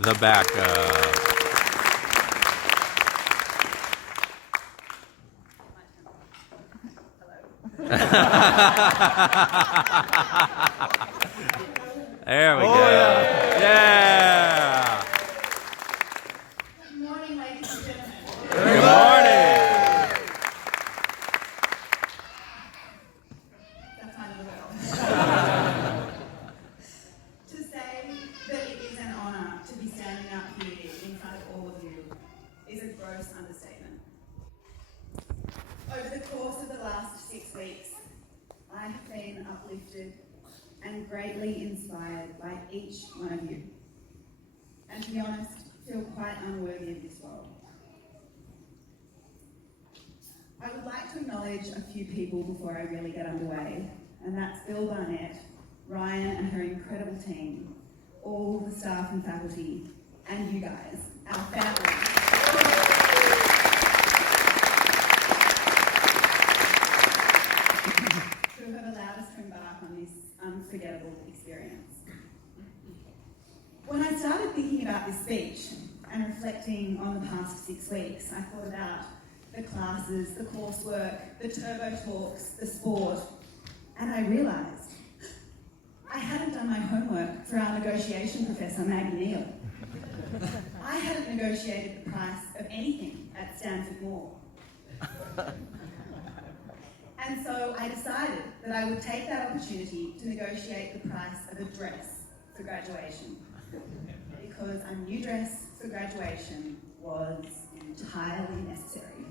The backup. There we go. Yeah. Good morning, ladies and gentlemen. Good morning. That's my little girl. To say that it is an honour to be standing up here in front of all of you is a gross understatement. Over the course of the last 6 weeks, I have been uplifted and greatly inspired by each one of you. And to be honest, feel quite unworthy of this role. I would like to acknowledge a few people before I really get underway, and that's Bill Barnett, Ryan and her incredible team, all the staff and faculty, and you guys, our family. Who have allowed us to embark on this unforgettable experience. When I started thinking about this speech and reflecting on the past 6 weeks, I thought about the classes, the coursework, the turbo talks, the sport, and I realised I hadn't done my homework for our negotiation professor, Maggie Neal. I hadn't negotiated the price of anything at Stanford Mall. And so I decided that I would take that opportunity to negotiate the price of a dress for graduation. Because a new dress for graduation was entirely necessary.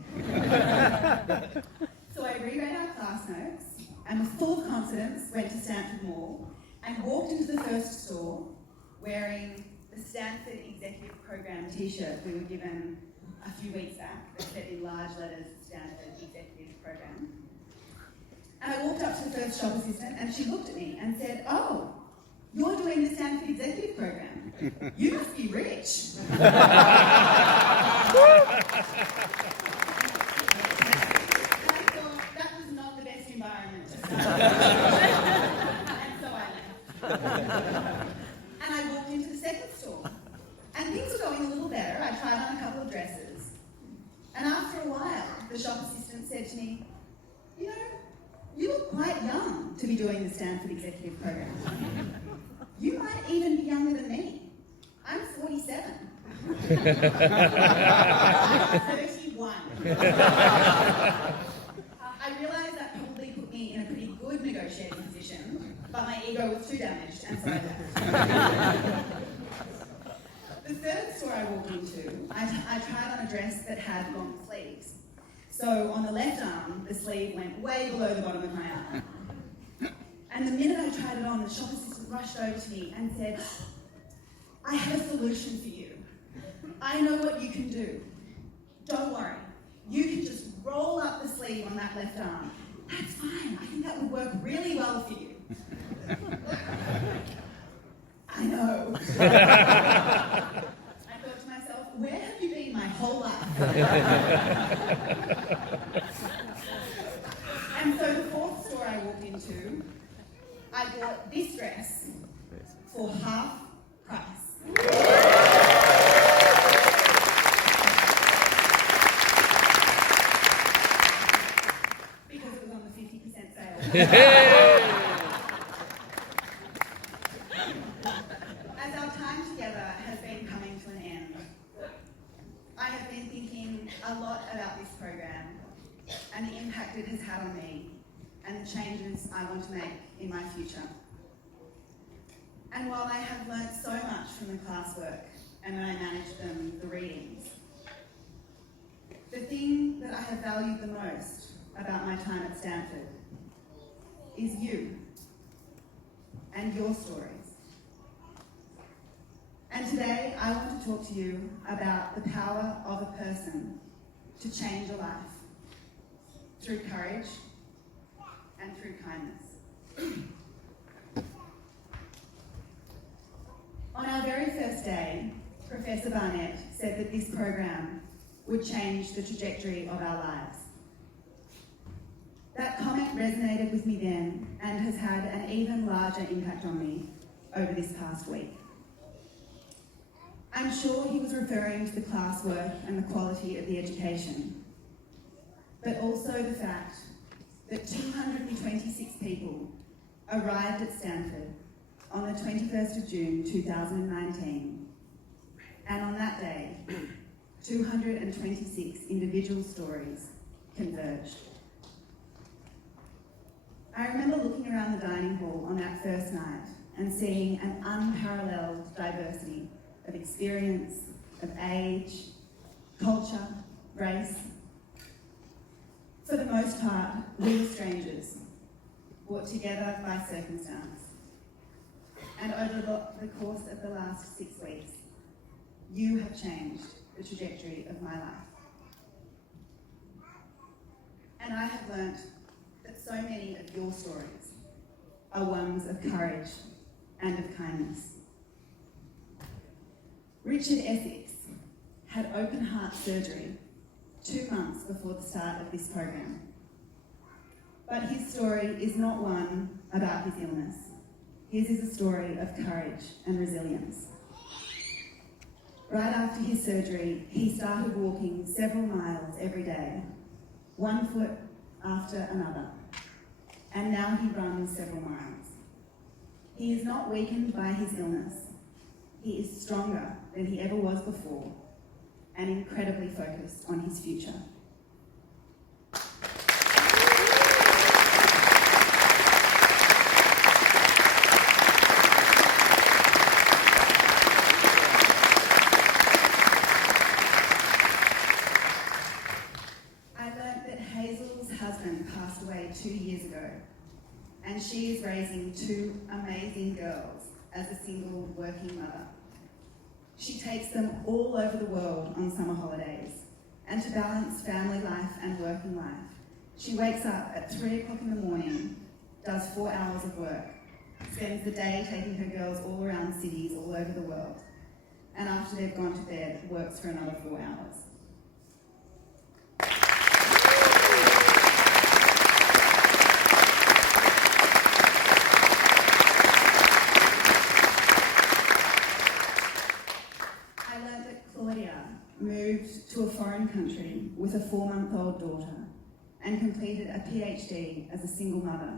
So I reread our class notes and with full confidence went to Stanford Mall and walked into the first store wearing the Stanford Executive Program t-shirt we were given a few weeks back that said in large letters Stanford Executive Program. And I walked up to the first shop assistant and she looked at me and said, "Oh, you're doing the Stanford Executive Program. You must be rich." And I thought that was not the best environment to start. And so I left. And I walked into the second store. And things were going a little better. I tried on a couple of dresses. And after a while, the shop assistant said to me, "You know, you look quite young to be doing the Stanford Executive Program. You might even be younger than me. I'm 47. I'm 31. I realised that probably put me in a pretty good negotiating position, but my ego was too damaged, and so I left. The third store I walked into, I tried on a dress that had long sleeves. So on the left arm, the sleeve went way below the bottom of my arm. And the minute I tried it on, the shop assistant rushed over to me and said, "I have a solution for you. I know what you can do. Don't worry. You can just roll up the sleeve on that left arm. That's fine. I think that would work really well for you." I know. I thought to myself, where have you been my whole life? And so the fourth store I walked into, I bought this dress for half price. Because it was on the 50% sale. As our time together has been coming to an end, I have been thinking a lot about this program and the impact it has had on me and the changes I want to make in my future. And while I have learnt so much from the classwork and when I managed them, the readings, the thing that I have valued the most about my time at Stanford is you and your stories. And today I want to talk to you about the power of a person to change a life through courage and through kindness. On our very first day, Professor Barnett said that this program would change the trajectory of our lives. That comment resonated with me then and has had an even larger impact on me over this past week. I'm sure he was referring to the classwork and the quality of the education, but also the fact that 226 people arrived at Stanford on the 21st of June 2019, and on that day, 226 individual stories converged. I remember looking around the dining hall on that first night and seeing an unparalleled diversity of experience, of age, culture, race. For the most part, we were strangers, brought together by circumstance. And over the course of the last 6 weeks, you have changed the trajectory of my life. And I have learnt that so many of your stories are ones of courage and of kindness. Richard Essex had open heart surgery 2 months before the start of this program. But his story is not one about his illness. His is a story of courage and resilience. Right after his surgery, he started walking several miles every day, 1 foot after another, and now he runs several miles. He is not weakened by his illness. He is stronger than he ever was before and incredibly focused on his future. Passed away 2 years ago, and she is raising 2 amazing girls as a single working mother. She takes them all over the world on summer holidays, and to balance family life and working life, she wakes up at 3 o'clock in the morning, does 4 hours of work, spends the day taking her girls all around cities all over the world, and after they've gone to bed, works for another 4 hours. Moved to a foreign country with a 4-month-old daughter and completed a PhD as a single mother.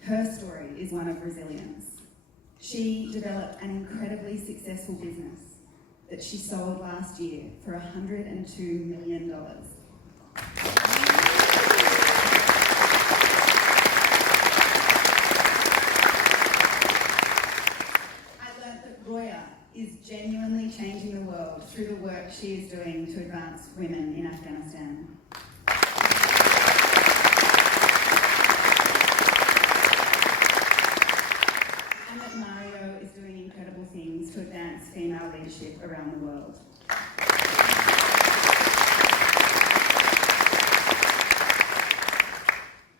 Her story is one of resilience. She developed an incredibly successful business that she sold last year for $102 million. Is genuinely changing the world through the work she is doing to advance women in Afghanistan. And that Mario is doing incredible things to advance female leadership around the world.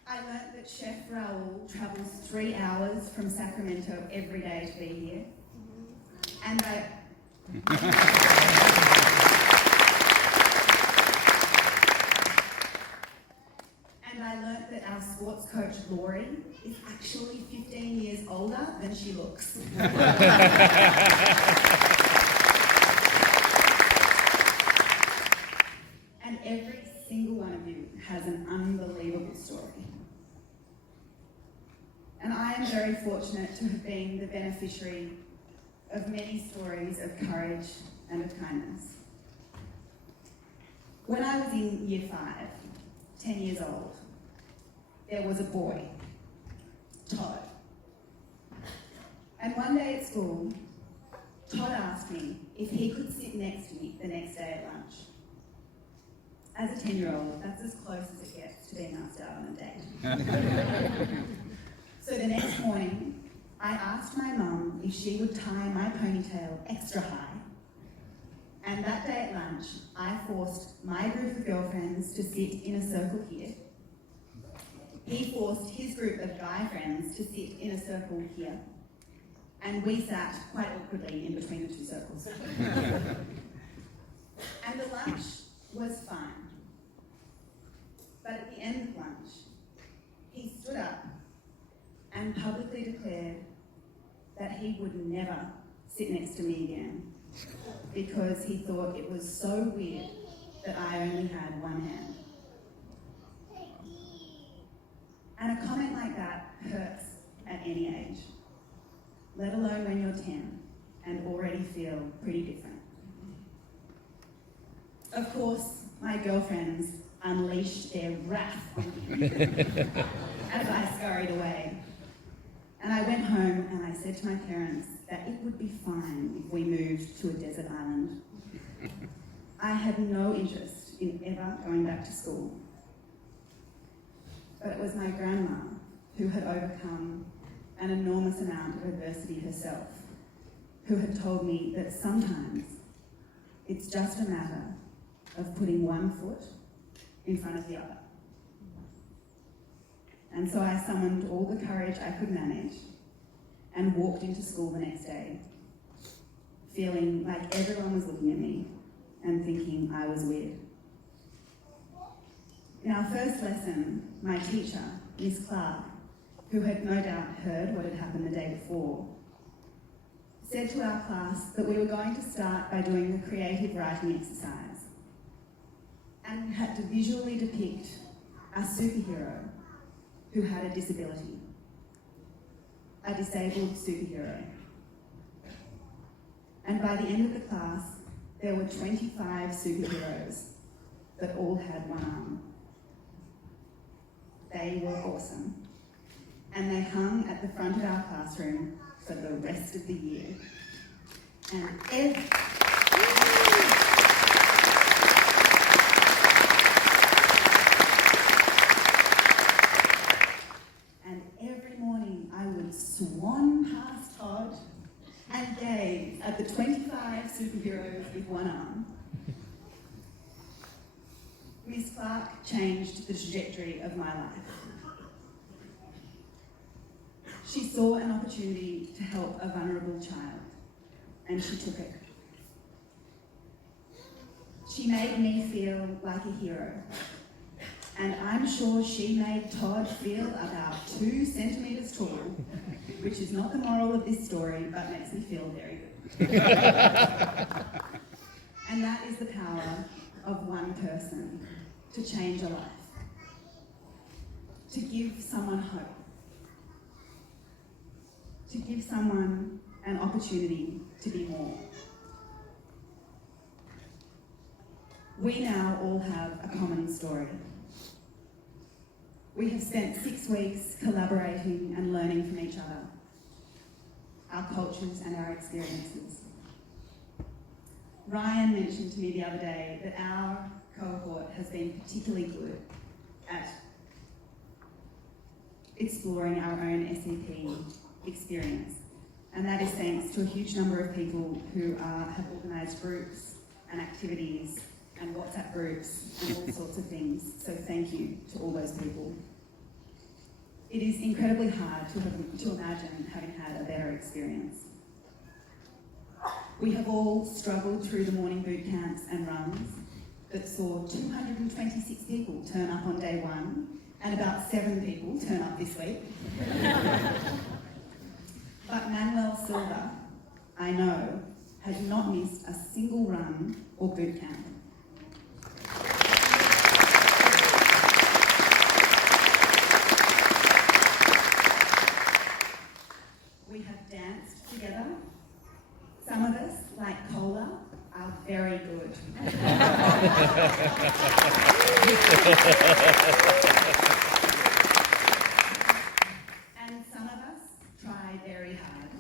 I learnt that Chef Raul travels 3 hours from Sacramento every day to be here. And I learnt that our sports coach, Lori, is actually 15 years older than she looks. And every single one of you has an unbelievable story. And I am very fortunate to have been the beneficiary of many stories of courage and of kindness. When I was in year 5, 10 years old, there was a boy, Todd. And one day at school, Todd asked me if he could sit next to me the next day at lunch. As a 10-year-old, that's as close as it gets to being asked out on a date. So the next morning, I asked my mum if she would tie my ponytail extra high. And that day at lunch, I forced my group of girlfriends to sit in a circle here. He forced his group of guy friends to sit in a circle here. And we sat quite awkwardly in between the 2 circles. And the lunch was fine. But at the end of lunch, he stood up and publicly declared that he would never sit next to me again because he thought it was so weird that I only had one hand. And a comment like that hurts at any age, let alone when you're 10 and already feel pretty different. Of course, my girlfriends unleashed their wrath on me as I scurried away. And I went home and I said to my parents that it would be fine if we moved to a desert island. I had no interest in ever going back to school. But it was my grandma who had overcome an enormous amount of adversity herself, who had told me that sometimes it's just a matter of putting one foot in front of the other. And so I summoned all the courage I could manage and walked into school the next day, feeling like everyone was looking at me and thinking I was weird. In our first lesson, my teacher, Miss Clark, who had no doubt heard what had happened the day before, said to our class that we were going to start by doing a creative writing exercise. And we had to visually depict a superhero who had a disability, a disabled superhero. And by the end of the class, there were 25 superheroes that all had one arm. They were awesome. And they hung at the front of our classroom for the rest of the year. And every morning I would swan past Todd and gaze at the 25 superheroes with one arm. Miss Clark changed the trajectory of my life. She saw an opportunity to help a vulnerable child, and she took it. She made me feel like a hero, and I'm sure she made Todd feel about 2 centimetres tall, which is not the moral of this story, but makes me feel very good. And that is the power of one person to change a life, to give someone hope, to give someone an opportunity to be more. We now all have a common story. We have spent 6 weeks collaborating and learning from each other, our cultures and our experiences. Ryan mentioned to me the other day that our cohort has been particularly good at exploring our own SEP experience. And that is thanks to a huge number of people who have organised groups and activities and WhatsApp groups and all sorts of things. So thank you to all those people. It is incredibly hard to imagine having had a better experience. We have all struggled through the morning boot camps and runs that saw 226 people turn up on day 1 and about 7 people turn up this week. But Manuel Silva, I know, has not missed a single run or boot camp. We have danced together. Some of us, like Cola, are very good. And some of us try very hard.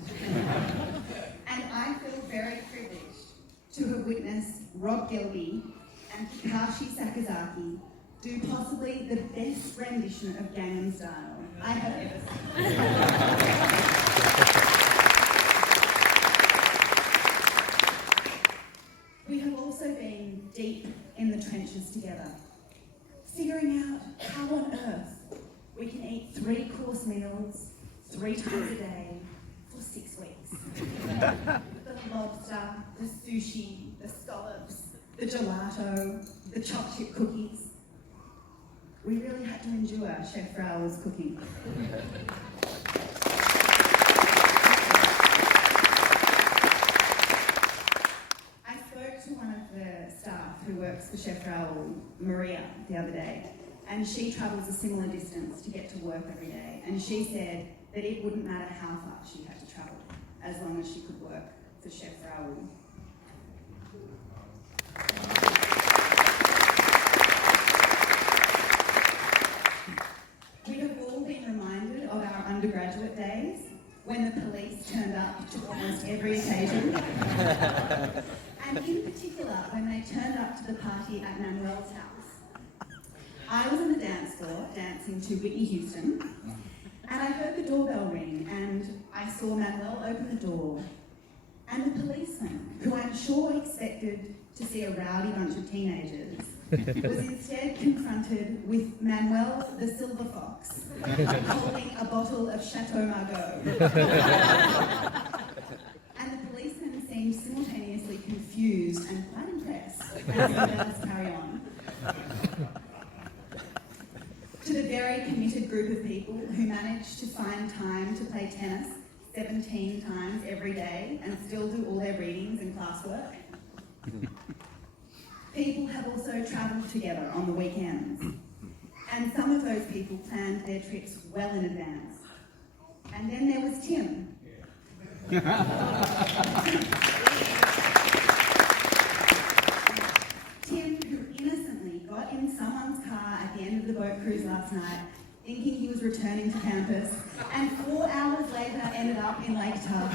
And I feel very privileged to have witnessed Rob Gilby and Takashi Sakazaki do possibly the best rendition of Gangnam Style I have ever seen. We have also been deep in the trenches together, figuring out how on earth we can eat 3-course meals 3 times a day for 6 weeks. The lobster, the sushi, the scallops, the gelato, the chopped chip cookies. We really had to endure Chef Raoul's cooking. I spoke to one of the staff who works for Chef Raoul, Maria, the other day, and she travels a similar distance to get to work every day, and she said that it wouldn't matter how far she had to travel, as long as she could work for Chef Raoul. We have all been reminded of our undergraduate days when the police turned up to almost every occasion. And in particular, when they turned up to the party at Manuel's house. I was on the dance floor dancing to Whitney Houston, and I heard the doorbell ring, and I saw Manuel open the door. And the policeman, who I'm sure expected to see a rowdy bunch of teenagers, was instead confronted with Manuel the Silver Fox, holding a bottle of Chateau Margaux. And the policeman seemed simultaneously confused and quite impressed as the bells carry on. To the very committed group of people who managed to find time to play tennis 17 times every day and still do all their readings and classwork. People have also travelled together on the weekends, and some of those people planned their trips well in advance. And then there was Tim. Tim, who innocently got in someone's car at the end of the boat cruise last night, thinking he was returning to campus, and 4 hours later ended up in Lake Tahoe.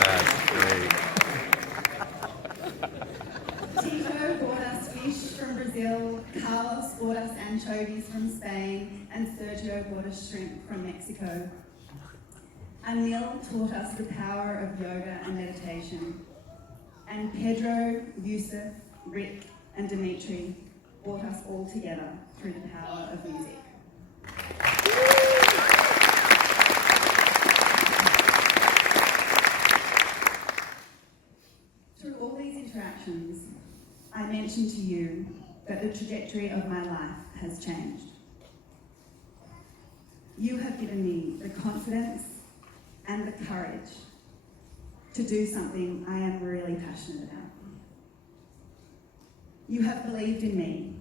That's great. Tito brought us fish from Brazil, Carlos brought us anchovies from Spain, and Sergio brought us shrimp from Mexico. Anil taught us the power of yoga and meditation. And Pedro, Yusuf, Rick, and Dimitri brought us all together through the power of music. Through all these interactions, I mentioned to you that the trajectory of my life has changed. You have given me the confidence and the courage to do something I am really passionate about. You have believed in me,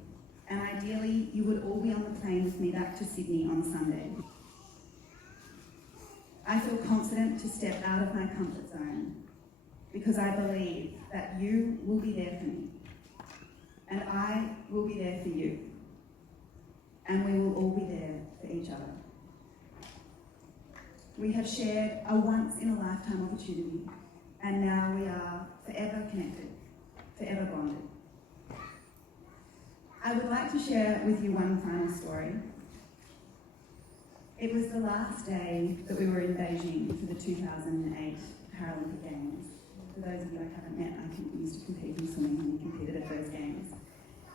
and ideally you would all be on the plane with me back to Sydney on Sunday. I feel confident to step out of my comfort zone because I believe that you will be there for me, and I will be there for you, and we will all be there for each other. We have shared a once-in-a-lifetime opportunity, and now we are forever connected, forever bonded. I would like to share with you one final story. It was the last day that we were in Beijing for the 2008 Paralympic Games. For those of you I haven't met, I used to compete in swimming and competed at those games.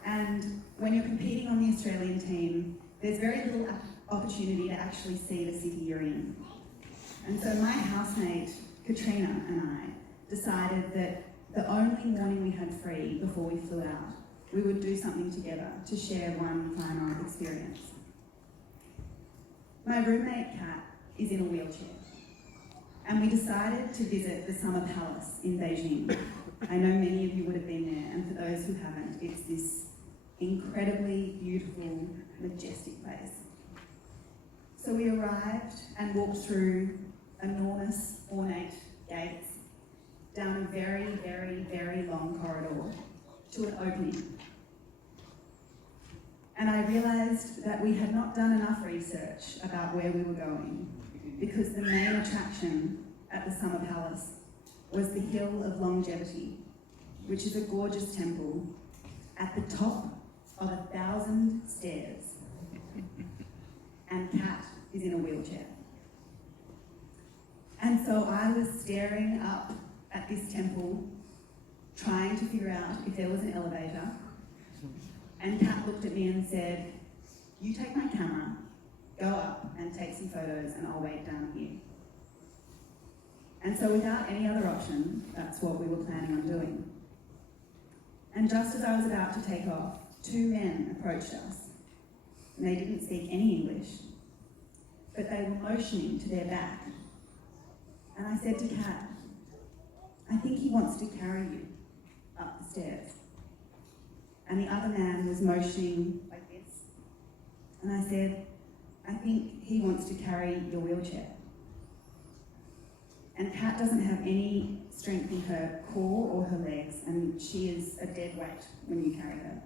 And when you're competing on the Australian team, there's very little opportunity to actually see the city you're in. And so my housemate, Katrina, and I decided that the only morning we had free before we flew out, we would do something together to share one final experience. My roommate, Kat, is in a wheelchair, and we decided to visit the Summer Palace in Beijing. I know many of you would have been there, and for those who haven't, it's this incredibly beautiful, majestic place. So we arrived and walked through enormous, ornate gates, down a very, very, very long corridor to an opening. And I realised that we had not done enough research about where we were going, because the main attraction at the Summer Palace was the Hill of Longevity, which is a gorgeous temple at the top of 1,000 stairs. And Kat is in a wheelchair. And so I was staring up at this temple, trying to figure out if there was an elevator. And Kat looked at me and said, "You take my camera, go up and take some photos, and I'll wait down here." And so without any other option, that's what we were planning on doing. And just as I was about to take off, two men approached us. And they didn't speak any English, but they were motioning to their back. And I said to Kat, I think he wants to carry you up the stairs. And the other man was motioning like this. And I said, I think he wants to carry your wheelchair. And Kat doesn't have any strength in her core or her legs, and she is a dead weight when you carry her.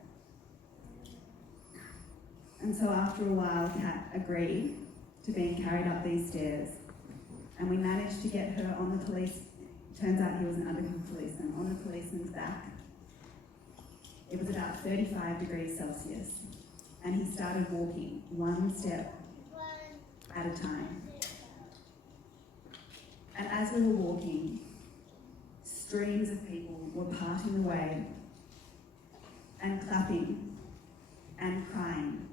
And so after a while, Kat agreed to being carried up these stairs, and we managed to get her on the police. Turns out he was an undercover policeman, on the policeman's back. It was about 35 degrees Celsius, and he started walking one step at a time. And as we were walking, streams of people were parting the way and clapping and crying.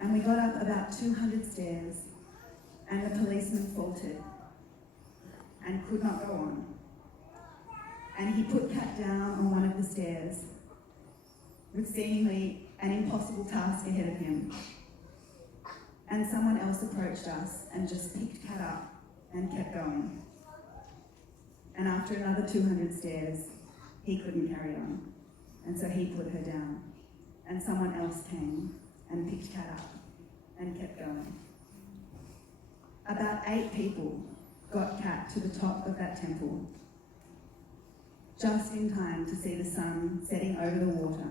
And we got up about 200 stairs, and the policeman faltered and could not go on. And he put Kat down on one of the stairs with seemingly an impossible task ahead of him. And someone else approached us and just picked Kat up and kept going. And after another 200 stairs, he couldn't carry on. And so he put her down. And someone else came and picked Kat up and kept going. About 8 people got Kat to the top of that temple, just in time to see the sun setting over the water.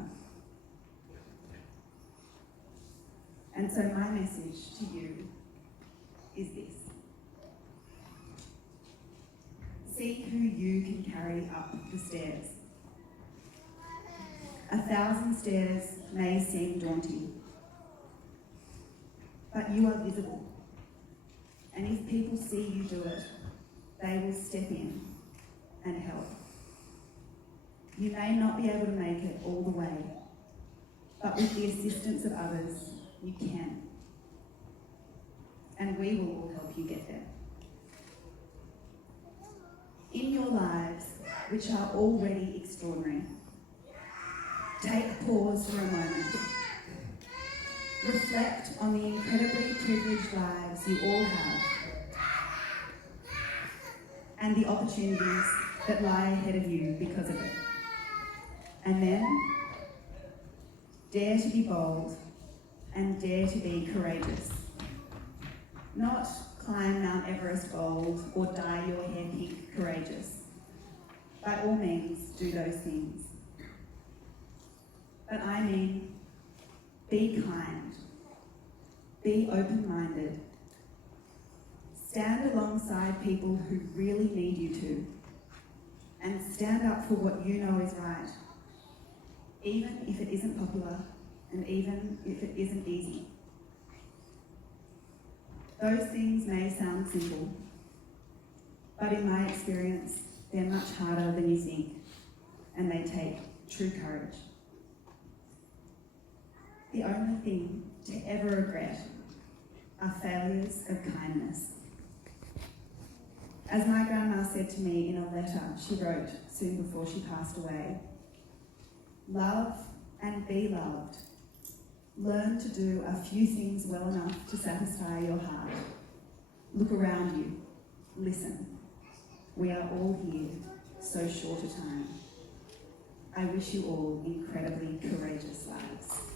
And so my message to you is this. See who you can carry up the stairs. 1,000 stairs may seem daunting, but you are visible. And if people see you do it, they will step in and help. You may not be able to make it all the way, but with the assistance of others, you can. And we will all help you get there. In your lives, which are already extraordinary, take pause for a moment. Reflect on the incredibly privileged lives you all have and the opportunities that lie ahead of you because of it. And then, dare to be bold and dare to be courageous. Not climb Mount Everest bold or dye your hair pink courageous. By all means, do those things. But I mean, be kind, be open-minded, stand alongside people who really need you to, and stand up for what you know is right, even if it isn't popular and even if it isn't easy. Those things may sound simple, but in my experience, they're much harder than you think, and they take true courage. The only thing to ever regret are failures of kindness. As my grandma said to me in a letter she wrote soon before she passed away, love and be loved. Learn to do a few things well enough to satisfy your heart. Look around you. Listen. We are all here, so short a time. I wish you all incredibly courageous lives.